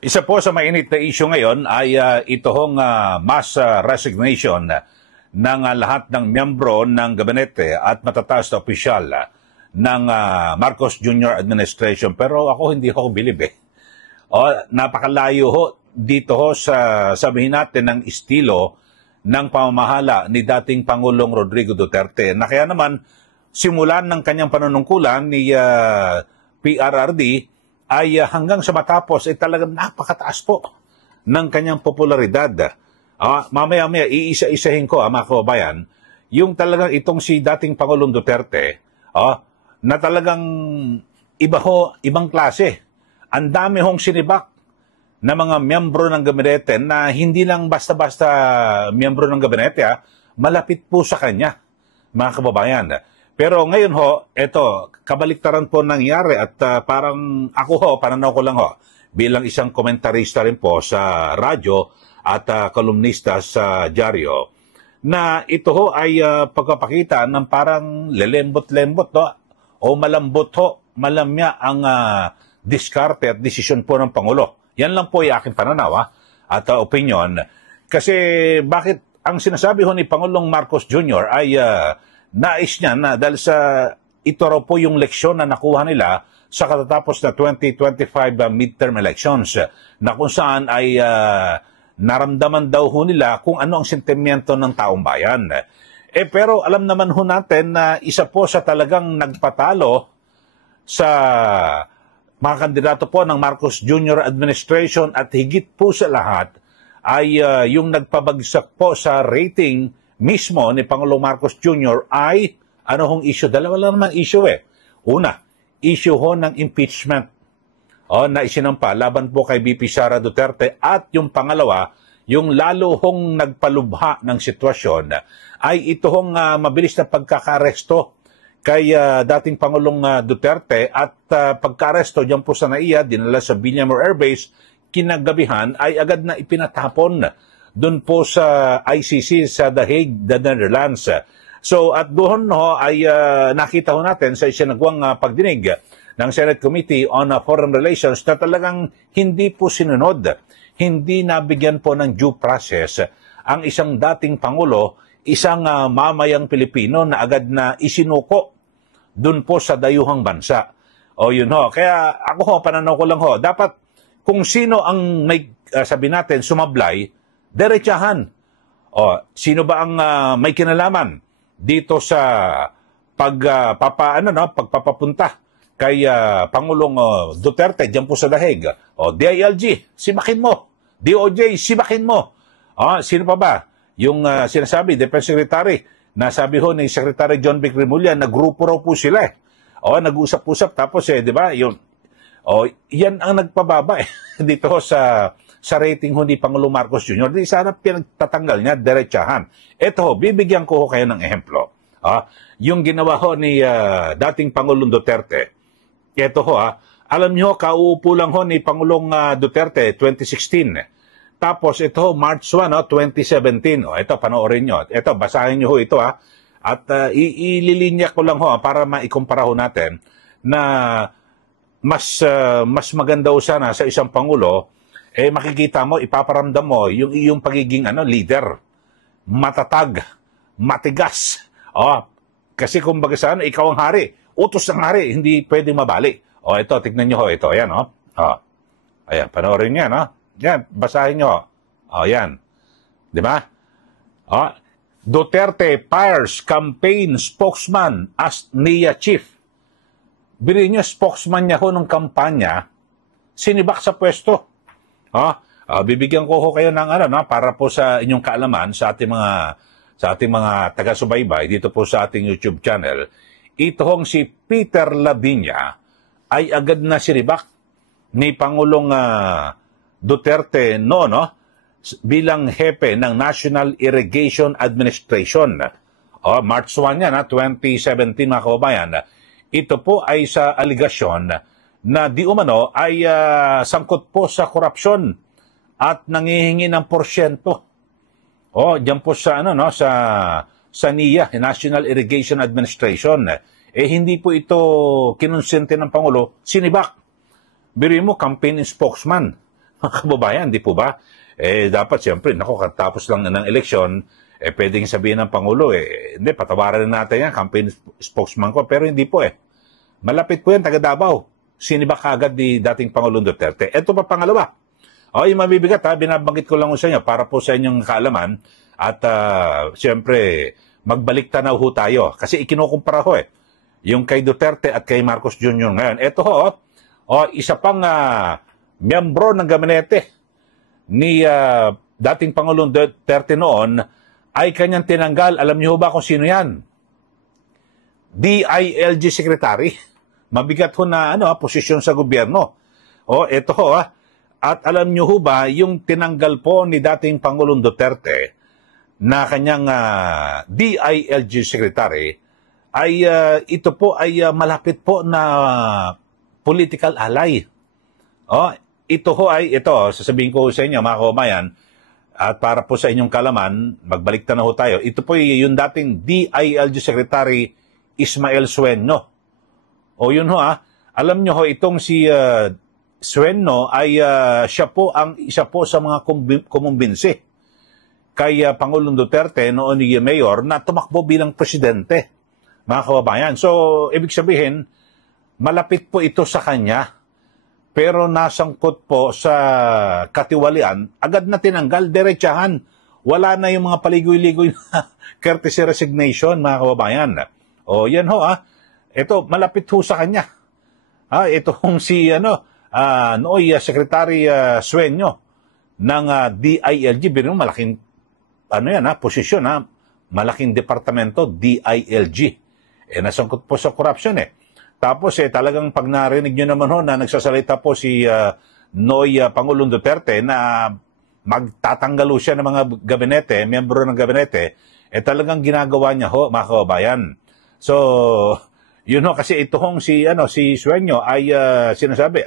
Isa po sa mainit na issue ngayon ay itong mass resignation ng lahat ng miyembro ng gabinete at matataas na opisyal ng Marcos Jr. administration. Pero ako hindi ako bilib eh. Napakalayo ho dito ho sa sabihin natin ng estilo ng pamamahala ni dating Pangulong Rodrigo Duterte na kaya naman simulan ng kanyang panunungkulan ni PRRD ay hanggang sa matapos ay talagang napakataas po ng kanyang popularidad. Mamaya-maya, iisa-isahin ko, mga kababayan, yung talagang itong si dating Pangulong Duterte, na talagang ibang klase. Ang dami hong sinibak na mga miyembro ng gabinete na hindi lang basta-basta miyembro ng gabinete, malapit po sa kanya, mga kababayan. Pero ngayon ho, eto, kabaliktaran po nangyari at parang ako ho, pananaw ko lang ho, bilang isang komentarista rin po sa radyo at kolumnista sa dyaryo, na ito ho ay pagpapakita ng parang lelembot-lembot o malambot ho, malamya ang diskarte at desisyon po ng Pangulo. Yan lang po yung aking pananaw at opinion. Kasi bakit ang sinasabi ho ni Pangulong Marcos Jr. ay nais niya na dahil sa ito raw po yung leksyon na nakuha nila sa katatapos na 2025 midterm elections na kung saan ay naramdaman daw ho nila kung ano ang sentimiento ng taong bayan. Pero alam naman ho natin na isa po sa talagang nagpatalo sa mga kandidato po ng Marcos Jr. administration at higit po sa lahat ay yung nagpabagsak po sa rating mismo ni Pangulong Marcos Jr. ay ano hong issue? Dalawa lang naman issue eh. Una, issue ho ng impeachment na isinampa laban po kay BP Sara Duterte at yung pangalawa, yung lalo hong nagpalubha ng sitwasyon ay ito hong mabilis na pagkakaresto kay dating Pangulong Duterte at pagkaaresto diyan po sa NAIA, dinala sa Villamor Air Base, kinagabihan ay agad na ipinatapon doon po sa ICC sa The Hague, the Netherlands. So at doon ho ay nakita ho natin sa isinagawang pagdinig ng Senate Committee on Foreign Relations na talagang hindi po sinunod, hindi nabigyan po ng due process ang isang dating Pangulo, isang mamayang Pilipino na agad na isinuko doon po sa dayuhang bansa. O yun ho, kaya ako ho, pananaw ko lang ho, dapat kung sino ang may, sabi natin, sumablay, derechahan. Sino ba ang may kinalaman dito sa pagpapapunta kay Pangulong Duterte diyan po sa Daheg? DILG, sibakin mo. DOJ, sibakin mo. Sino pa ba? Yung sinasabi, Defense Secretary, na sabi ho ni Secretary John Vic Remulla, na grupo raw po sila eh. Nag-usap-usap tapos di ba? Yan ang nagpababa dito sa rating ho ni Pangulong Marcos Jr. Di sana pinagtatanggal niya, derechahan. Ito ho, bibigyan ko ho kayo ng ehemplo. Yung ginawa ho ni dating Pangulong Duterte, ito ho alam niyo, kauupo lang ho ni Pangulong Duterte 2016. Tapos ito ho, March 1, 2017. Ito, panoorin nyo. Ito, basahin nyo ho ito At ililinya ko lang ho para maikumpara ho natin na mas maganda ho sana sa isang Pangulo, makikita mo, ipaparamdam mo yung iyong pagiging leader. Matatag, matigas. Kasi kumbaga sana, ikaw ang hari. Utos ng hari, hindi pwedeng mabali. Ito, tignan nyo ho, ito. Ayan, Ayan, panoorin nyo, Yan, basahin nyo. Yan. Di ba? Duterte fires campaign spokesman as NIA chief. Bilhin nyo, spokesman niya ho ng kampanya, sinibak sa pwesto. Bibigyan ko ho kayo ng para po sa inyong kaalaman sa ating mga taga-subaybay dito po sa ating YouTube channel. Ito hong si Peter Lavinia ay agad na sinibak ni Pangulong Duterte bilang hepe ng National Irrigation Administration. March 1 yan, 2017 mga kababayan. Ito po ay sa aligasyon na di umano ay sangkot po sa korupsyon at nangihingi ng porsyento. Diyan po sa sa NIA, National Irrigation Administration. Hindi po ito kinonsente ng Pangulo, sinibak. Biro mo, campaign spokesman mga kababayan, di po ba? Dapat siyempre, katapos lang ng eleksyon, pwedeng sabihin ng Pangulo, hindi, patawaran na natin yan, campaign spokesman ko, pero hindi po Malapit po yan, taga Davao. Sinibak agad ni dating Pangulong Duterte. Ito pa pangalawa. Yung mabibigat binabanggit ko lang sa inyo para po sa inyong kaalaman at siyempre magbalik tanaw ho tayo kasi ikinukumpara ho yung kay Duterte at kay Marcos Jr. ngayon. Ito isa pang miyembro ng gabinete ni dating Pangulong Duterte noon ay kanyang tinanggal. Alam niyo ba kung sino yan? DILG Secretary. Mabigat ho na posisyon sa gobyerno. Ito at alam niyo ho ba, yung tinanggal po ni dating Pangulong Duterte na kanyang DILG Secretary, ay ito po ay malapit po na political ally. Ito sasabihin ko sa inyo mga kababayan, at para po sa inyong kalaman, magbalik na ho tayo. Ito po yung dating DILG Secretary Ismael Sueño. Yun ho alam nyo itong si Sueño ay siya po ang isa po sa mga kumumbinsi kay Pangulong Duterte noon ni Mayor na tumakbo bilang presidente, mga kababayan. So, ibig sabihin, malapit po ito sa kanya, pero nasangkot po sa katiwalian, agad na tinanggal, diretsahan. Wala na yung mga paligoy-ligoy na courtesy resignation, mga kababayan. Yan ho ito, malapit ho sa kanya. Ito hong si, nooy Secretary Sueño ng DILG. Pero malaking, posisyon, malaking departamento, DILG. Nasangkot po sa corruption Tapos talagang pag narinig nyo naman ho na nagsasalita po si Noy Pangulong Duterte na magtatanggal siya ng mga gabinete, miyembro ng gabinete, talagang ginagawa niya ho, mga kababayan. So, yun ho, kasi ito hong si Sueño ay sinasabi,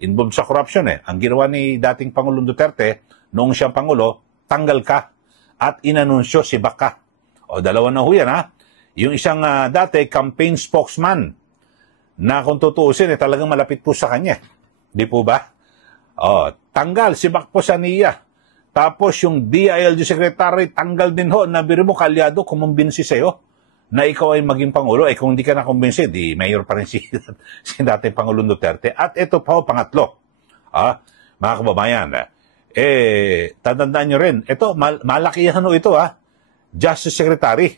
involved sa corruption Ang ginawa ni dating Pangulong Duterte, noong siyang Pangulo, tanggal ka at inanunsyo si Baka. Dalawa na ho yan Yung isang dati, campaign spokesman, na kung tutuusin, talagang malapit po sa kanya. Di po ba? Tanggal, si Bak po sa NIA. Tapos yung DILG Secretary, tanggal din ho, na biro mo kalyado, kumumbinsi sa'yo na ikaw ay maging Pangulo, kung hindi ka na kumbinsi, di mayor pa rin si dating Pangulong Duterte. At ito pa pangatlo, mga kababayan, tatandaan nyo rin, ito, malaki yan ito, Justice Secretary.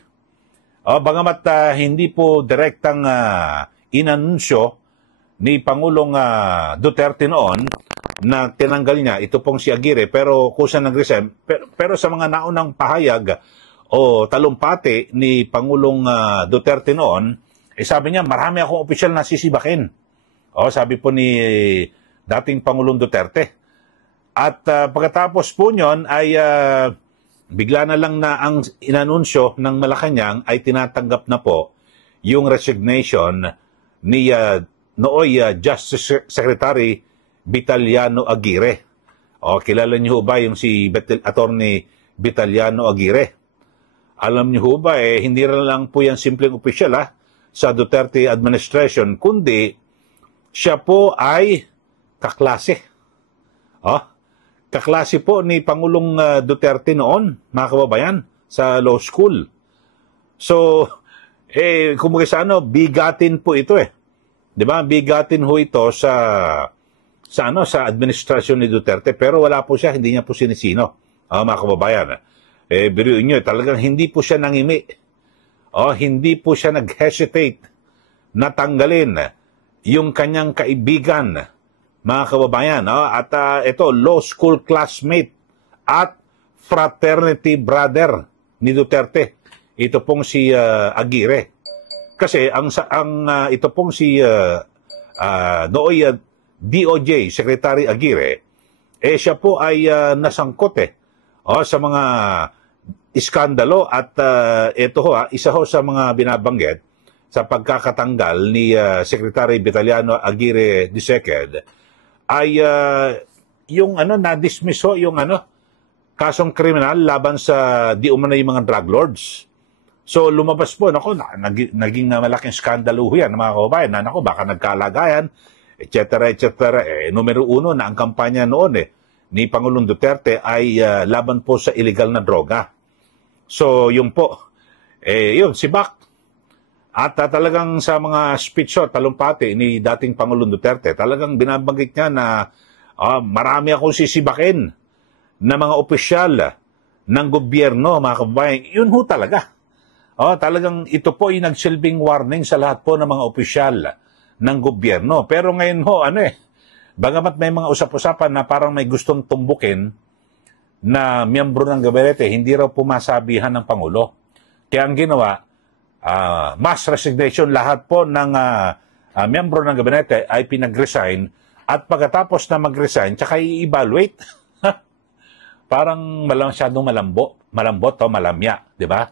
Bagamat hindi po direktang inanunsyo ni Pangulong Duterte noon na tinanggal niya, ito pong si Aguirre, pero kusa nag-resign, pero sa mga naunang pahayag, talumpati ni Pangulong Duterte noon, sabi niya, marami akong opisyal na sisibakin. Sabi po ni dating Pangulong Duterte. At pagkatapos po niyon ay bigla na lang na ang inanunsyo ng Malacanang ay tinatanggap na po yung resignation ni nooy Justice Secretary Vitaliano Aguirre. Kilala niyo ba yung si Attorney Vitaliano Aguirre? Alam niyo ba, hindi lang po yan simpleng opisyal sa Duterte administration, kundi siya po ay kaklase. Kaklase po ni Pangulong Duterte noon, mga kababayan, sa law school. So, kumbaga sa bigatin po ito Di ba? Bigatin ho ito sa administrasyon ni Duterte, pero wala po siya, hindi niya po sinisino, mga kababayan. Biruin nyo, talagang hindi po siya nangimi. Hindi po siya nag-hesitate na tanggalin yung kanyang kaibigan, mga kababayan. At ito, law school classmate at fraternity brother ni Duterte. Ito pong si Aguirre. Kasi ito pong si nooy DOJ Secretary Aguirre, siya po ay nasangkot sa mga iskandalo at ito isa sa mga binabanggit sa pagkakatanggal ni Secretary Vitaliano Aguirre II ay yung na-dismiss yung kasong kriminal laban sa di umano'y mga drug lords. So lumabas po, naging malaking skandalo yan mga kababayan, baka nagkalagayan, etc. Numero 1 na ang kampanya noon ni Pangulong Duterte ay laban po sa illegal na droga. So, yun po. Yun, si Bac. At talagang sa mga speech talumpati ni dating Pangulong Duterte, talagang binabanggit niya na marami akong sisibakin na mga opisyal ng gobyerno, mga kababayan. Yun ho talaga. Talagang ito po ay nagsilbing warning sa lahat po ng mga opisyal ng gobyerno. Pero ngayon ho, bagamat may mga usap-usapan na parang may gustong tumbukin na miyembro ng gabinete, hindi raw pumasabihan ng Pangulo. Kaya ang ginawa, mass resignation, lahat po ng miyembro ng gabinete ay pinag-resign at pagkatapos na mag-resign, tsaka i-evaluate. Parang masyadong malambot o malamya, di ba?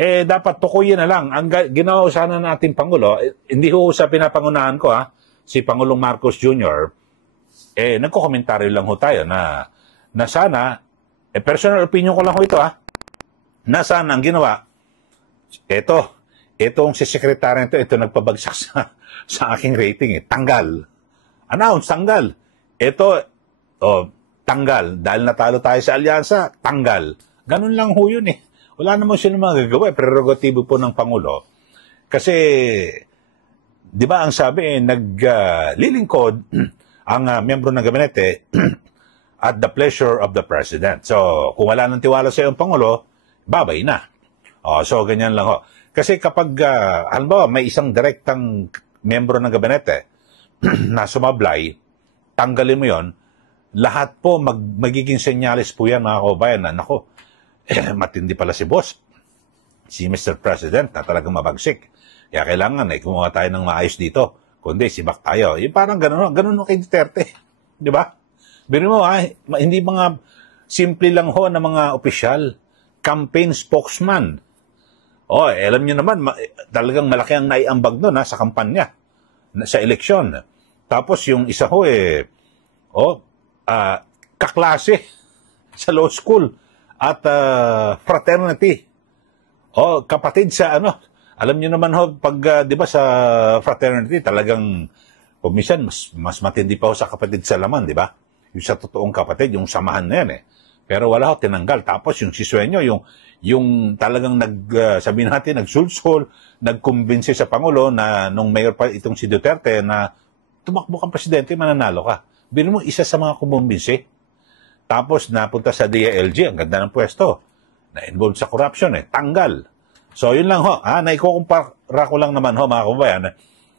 Dapat tukuyin na lang. Ang ginawa sana natin Pangulo, hindi ho sa pinapangunahan ko, si Pangulong Marcos Jr., nagko-komentaryo lang ho tayo na sana, personal opinion ko lang ho ito, na sana ang ginawa, itong si Secretary ito nagpabagsak sa aking rating, tanggal. Announce, tanggal. Tanggal. Dahil natalo tayo sa alyansa, tanggal. Ganun lang ho yun Wala naman silang magagawa. Prerogatibo po ng Pangulo. Kasi, di ba ang sabi, naglilingkod ang miyembro ng gabinete at the pleasure of the President. So, kung wala nang tiwala sa iyong Pangulo, babay na. So, ganyan lang ho. Kasi kapag, halimbawa, may isang direktang miyembro ng gabinete na sumablay, tanggalin mo yon, lahat po magiging senyalis po yan, mga kababayan, na nako, matindi pala si boss, si Mr. President, na talagang mabagsik. Kaya kailangan gumawa tayo ng maayos dito. Kundi, sibak tayo. Yung parang ganun kay Duterte. Di ba? Biro mo, hindi mga simple lang ho na mga opisyal, campaign spokesman. Alam nyo naman, talagang malaki ang naiambag nun sa kampanya, sa eleksyon. Tapos yung isa ho kaklase sa law school at fraternity. Kapatid sa alam niyo naman ho, pag di ba sa fraternity, talagang minsan mas matindi pa ho sa kapatid sa laman, di ba? Yung sa totoong kapatid, yung samahan na yan Pero wala ho, tinanggal. Tapos yung si Sueño, yung talagang sabihin natin, nagsulsol, nagkumbinsi sa Pangulo na nung mayor pa itong si Duterte na tumakbo kang presidente, mananalo ka. Bino mo, isa sa mga kumumbinsi. Tapos napunta sa DILG, ang ganda ng pwesto. Na-involved sa corruption, tanggal. So yun lang ho, naikukumpara ko lang naman ho, mga kababayan.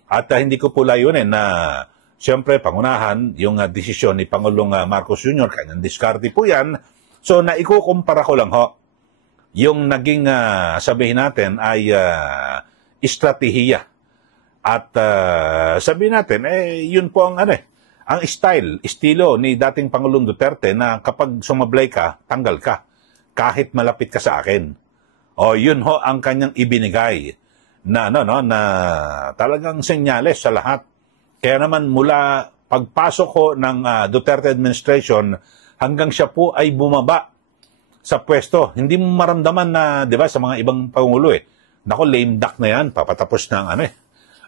At hindi ko po layunin na siyempre pangunahan yung desisyon ni Pangulong Marcos Jr., kanyang diskarte po yan. So naikukumpara ko lang ho, yung naging sabihin natin ay estratehiya. At sabihin natin, yun po ang ang estilo ni dating Pangulong Duterte na kapag sumablay ka, tanggal ka. Kahit malapit ka sa akin. Yun ho ang kanyang ibinigay na talagang senyales sa lahat. Kaya naman mula pagpasok ko ng Duterte administration hanggang siya po ay bumaba sa pwesto. Hindi mo maramdaman na, 'di ba, sa mga ibang pangulo Nako, lame duck na 'yan, papatapos na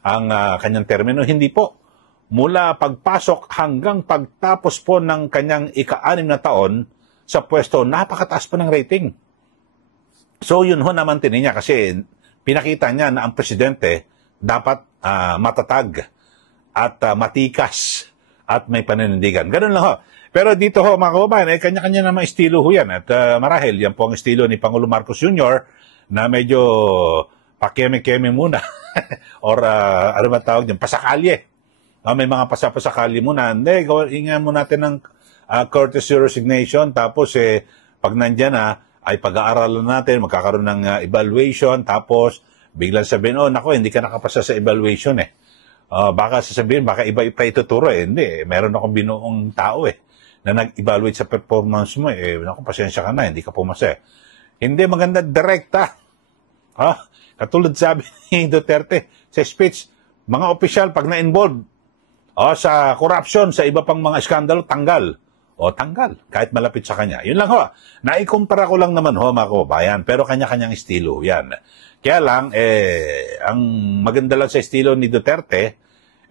ang kanyang termino. Hindi po. Mula pagpasok hanggang pagtapos po ng kanyang ika-6 na taon sa pwesto, napakataas po ng rating. So yun ho naman niya kasi pinakita niya na ang presidente dapat matatag at matikas at may paninindigan. Ganun lang ho. Pero dito ho, mga kababayan, kanya-kanya naman estilo ho yan. At marahil, yan po ang estilo ni Pangulo Marcos Jr. na medyo pakeme-keme muna. Or ano ba tawag dyan? Pasakalye. May mga pasapasakali muna. Hindi, ingan mo natin ng courtesy resignation. Tapos, pag nandyan ay pag-aaralan natin, magkakaroon ng evaluation. Tapos, biglang sabihin, nako, hindi ka nakapasa sa evaluation baka sasabihin, baka iba pa ituturo Hindi, meron akong binuong tao na nag-evaluate sa performance mo naku, pasensya ka na, hindi ka pumasa Hindi maganda direkta. Katulad sabi ni Duterte sa speech, mga opisyal pag na-involve sa corruption, sa iba pang mga iskandalo, tanggal. Tanggal. Kahit malapit sa kanya. Yun lang ho. Naikumpara ko lang naman ho, mga kababayan. Pero kanya-kanyang estilo. Yan. Kaya lang, ang maganda lang sa estilo ni Duterte,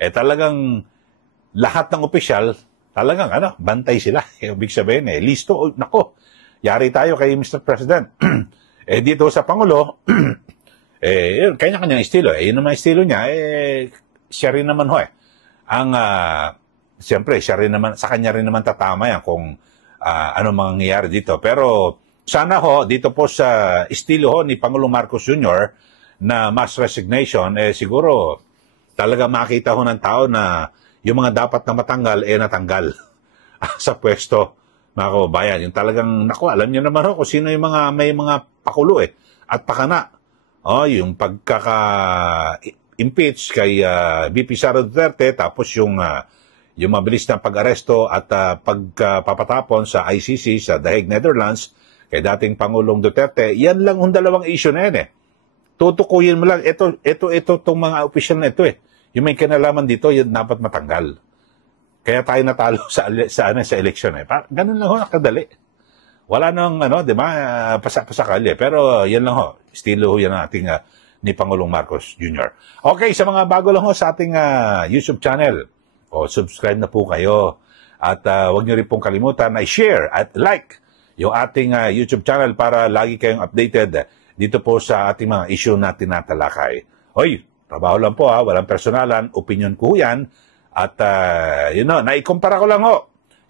talagang lahat ng opisyal talagang bantay sila. Ibig sabihin listo, nako, yari tayo kay Mr. President. Dito sa Pangulo, kanya-kanyang estilo. Yun naman estilo niya, siya rin naman ang, siyempre, siya rin naman, sa kanya rin naman tatama yan kung ano mangyayari dito. Pero sana dito po sa estilo ni Pangulong Marcos Jr. na mass resignation, siguro talaga makita ng tao na yung mga dapat na matanggal, natanggal sa pwesto, mga kababayan. Yung talagang, alam niyo naman kung sino yung may mga pakulo at pakana. Yung pagkaka-impeach kay VP Sara Duterte, tapos yung mabilis na pag-aresto at pagpapatapon sa ICC sa The Hague, Netherlands, kay dating Pangulong Duterte, yan lang yung dalawang issue na yan Tutukuyin mo lang, ito itong mga opisyal na ito Yung may kinalaman dito, yun dapat matanggal. Kaya tayo natalo sa eleksyon Ganun lang kadali. Wala nang, di ba, pasakali. Pero yan lang estilo yan ating ni Pangulong Marcos Jr. Okay, sa mga bago lang sa ating YouTube channel, subscribe na po kayo. At huwag nyo rin pong kalimutan na i-share at like yung ating YouTube channel para lagi kayong updated dito po sa ating mga issue na tinatalakay. Hoy, trabaho lang po walang personalan, opinion ko yan. At naikumpara ko lang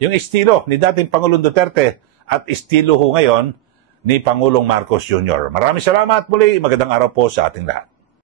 yung estilo ni dating Pangulong Duterte at estilo ngayon ni Pangulong Marcos Jr. Maraming salamat muli, magandang araw po sa ating lahat.